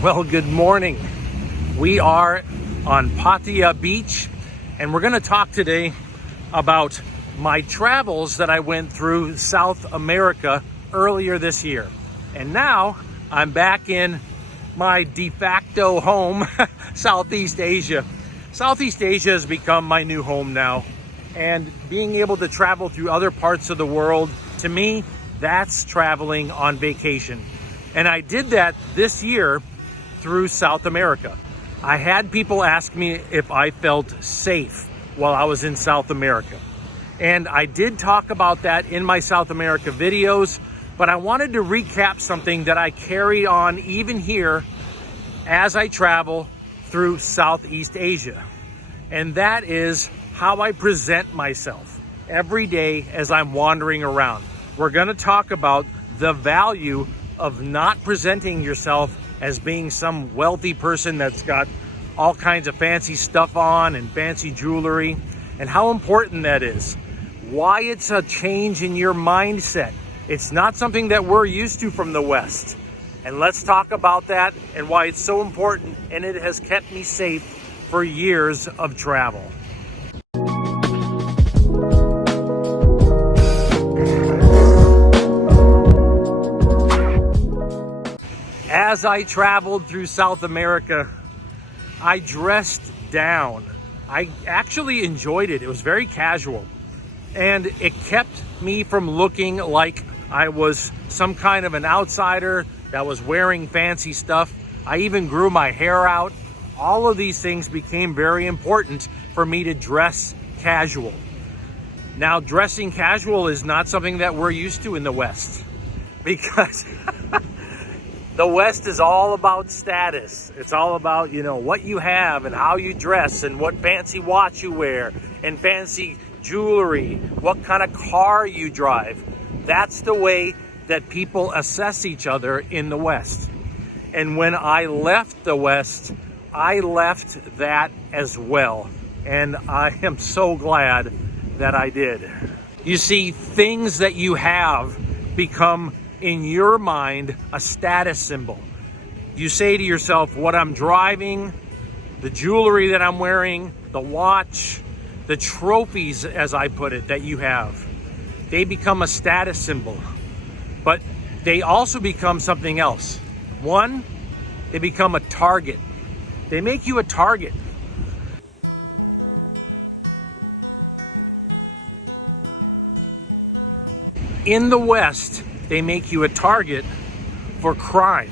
Well, good morning. We are on Pattaya Beach, and we're going to talk today about my travels that I went through South America earlier this year. And now I'm back in my de facto home, Southeast Asia. Southeast Asia has become my new home now. And being able to travel through other parts of the world, to me, that's traveling on vacation. And I did that this year through South America. I had people ask me if I felt safe while I was in South America. And I did talk about that in my South America videos, but I wanted to recap something that I carry on even here as I travel through Southeast Asia. And that is how I present myself every day as I'm wandering around. We're going to talk about the value of not presenting yourself as being some wealthy person that's got all kinds of fancy stuff on and fancy jewelry, and how important that is. Why it's a change in your mindset. It's not something that we're used to from the West. And let's talk about that and why it's so important, and it has kept me safe for years of travel. As I traveled through South America, I dressed down. I actually enjoyed it. It was very casual. And it kept me from looking like I was some kind of an outsider that was wearing fancy stuff. I even grew my hair out. All of these things became very important for me to dress casual. Now, dressing casual is not something that we're used to in the West, because the West is all about status. It's all about, what you have and how you dress and what fancy watch you wear and fancy jewelry, what kind of car you drive. That's the way that people assess each other in the West. And when I left the West, I left that as well. And I am so glad that I did. You see, things that you have become, in your mind, a status symbol. You say to yourself, what I'm driving, the jewelry that I'm wearing, the watch, the trophies, as I put it, that you have, they become a status symbol. But they also become something else. One, they become a target. They make you a target. In the West, they make you a target for crime,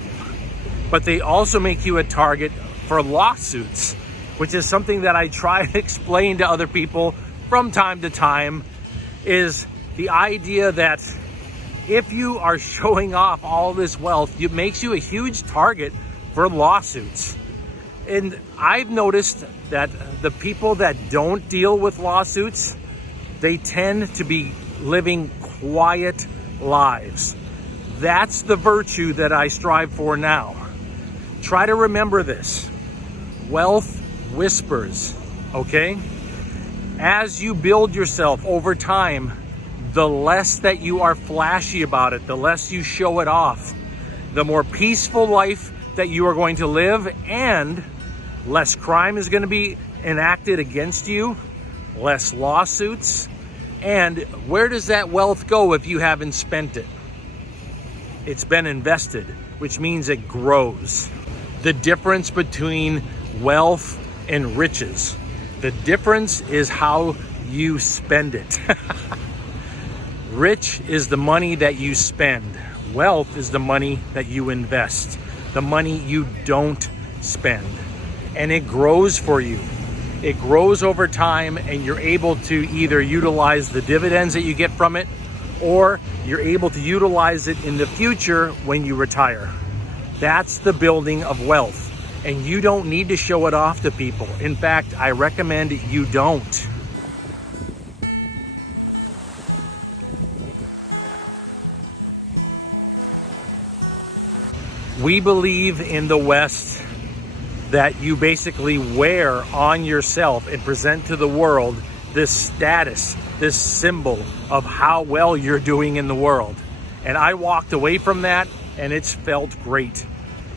but they also make you a target for lawsuits, which is something that I try to explain to other people from time to time, is the idea that if you are showing off all this wealth, it makes you a huge target for lawsuits. And I've noticed that the people that don't deal with lawsuits, they tend to be living quiet lives. That's the virtue that I strive for now. Try to remember this. Wealth whispers, okay? As you build yourself over time, the less that you are flashy about it, the less you show it off, the more peaceful life that you are going to live, and less crime is going to be enacted against you, less lawsuits. And where does that wealth go if you haven't spent it? It's been invested, which means it grows. The difference between wealth and riches, the difference is how you spend it. Rich is the money that you spend. Wealth is the money that you invest, the money you don't spend. And it grows for you. It grows over time, and you're able to either utilize the dividends that you get from it, or you're able to utilize it in the future when you retire. That's the building of wealth, and you don't need to show it off to people. In fact, I recommend you don't. We believe in the West that you basically wear on yourself and present to the world this status, this symbol of how well you're doing in the world. And I walked away from that, and it's felt great.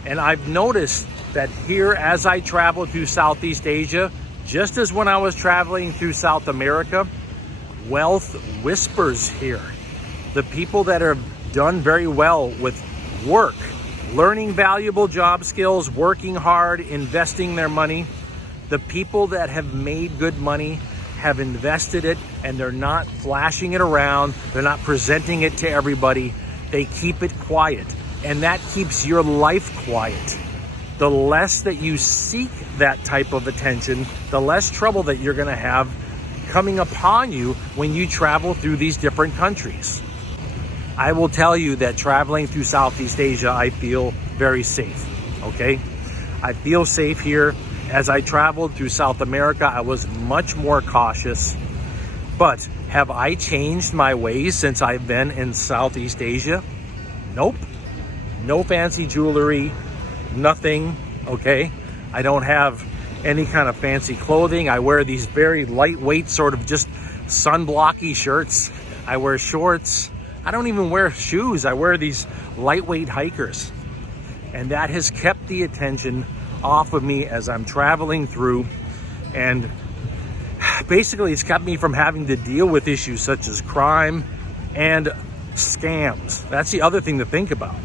And I've noticed that here as I travel through Southeast Asia, just as when I was traveling through South America, wealth whispers here. The people that have done very well with work, learning valuable job skills, working hard, investing their money, the people that have made good money have invested it, and they're not flashing it around. They're not presenting it to everybody. They keep it quiet, and that keeps your life quiet. The less that you seek that type of attention, the less trouble that you're gonna have coming upon you when you travel through these different countries. I will tell you that traveling through Southeast Asia, I feel very safe, okay? I feel safe here. As I traveled through South America, I was much more cautious. But have I changed my ways since I've been in Southeast Asia? Nope. No fancy jewelry, nothing, okay? I don't have any kind of fancy clothing. I wear these very lightweight, sort of just sunblocky shirts. I wear shorts. I don't even wear shoes. I wear these lightweight hikers. And that has kept the attention off of me as I'm traveling through, and basically it's kept me from having to deal with issues such as crime and scams. That's the other thing to think about,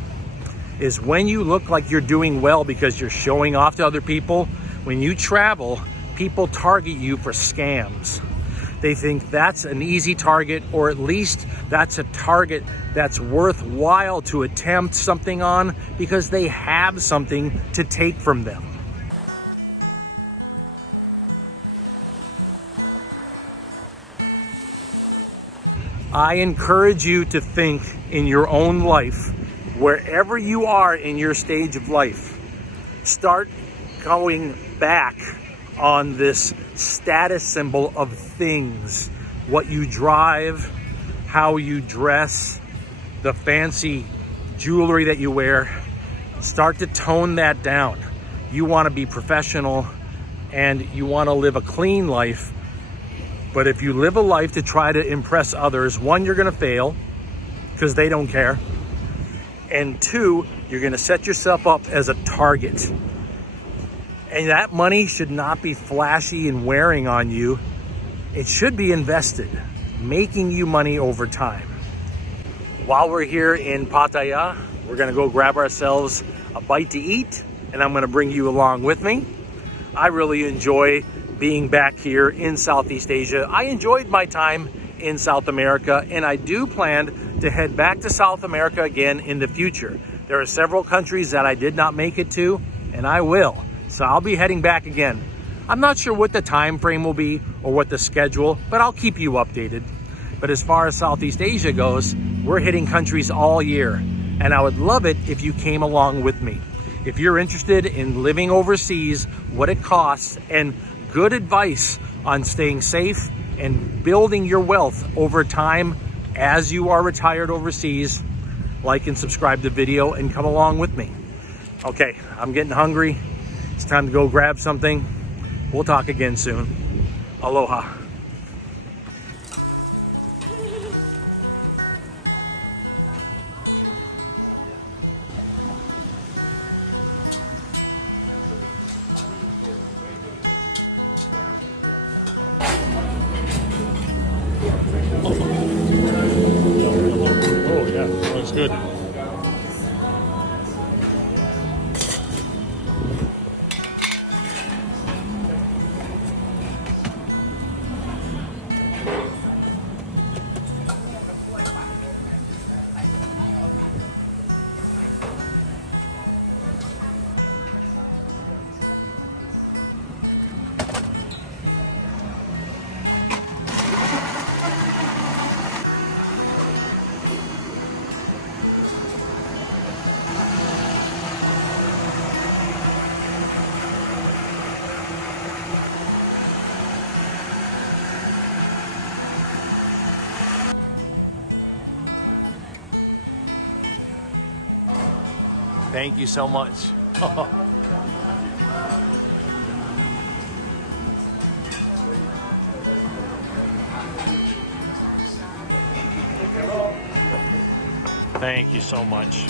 is when you look like you're doing well because you're showing off to other people, when you travel, people target you for scams. They think that's an easy target, or at least that's a target that's worthwhile to attempt something on because they have something to take from them. I encourage you to think in your own life, wherever you are in your stage of life, start going back on this status symbol of things. What you drive, how you dress, the fancy jewelry that you wear. Start to tone that down. You want to be professional and you want to live a clean life. But if you live a life to try to impress others, one, you're going to fail because they don't care. And two, you're going to set yourself up as a target. And that money should not be flashy and wearing on you. It should be invested, making you money over time. While we're here in Pattaya, we're gonna go grab ourselves a bite to eat, and I'm gonna bring you along with me. I really enjoy being back here in Southeast Asia. I enjoyed my time in South America, and I do plan to head back to South America again in the future. There are several countries that I did not make it to, and I will. So I'll be heading back again. I'm not sure what the time frame will be or what the schedule, but I'll keep you updated. But as far as Southeast Asia goes, we're hitting countries all year, and I would love it if you came along with me. If you're interested in living overseas, what it costs, and good advice on staying safe and building your wealth over time as you are retired overseas, like and subscribe to the video and come along with me. Okay, I'm getting hungry. It's time to go grab something. We'll talk again soon. Aloha. Oh yeah, looks good. Thank you so much. Thank you so much.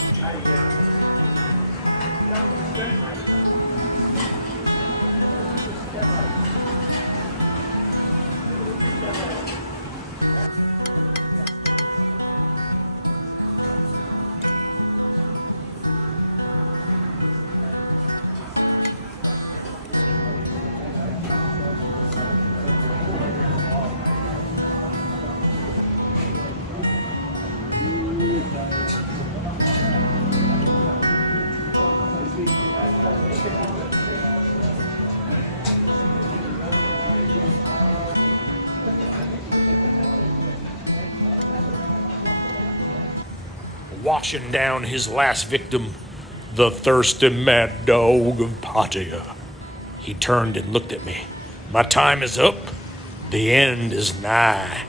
Washing down his last victim, the thirsty mad dog of Pattaya. He turned and looked at me. My time is up. The end is nigh.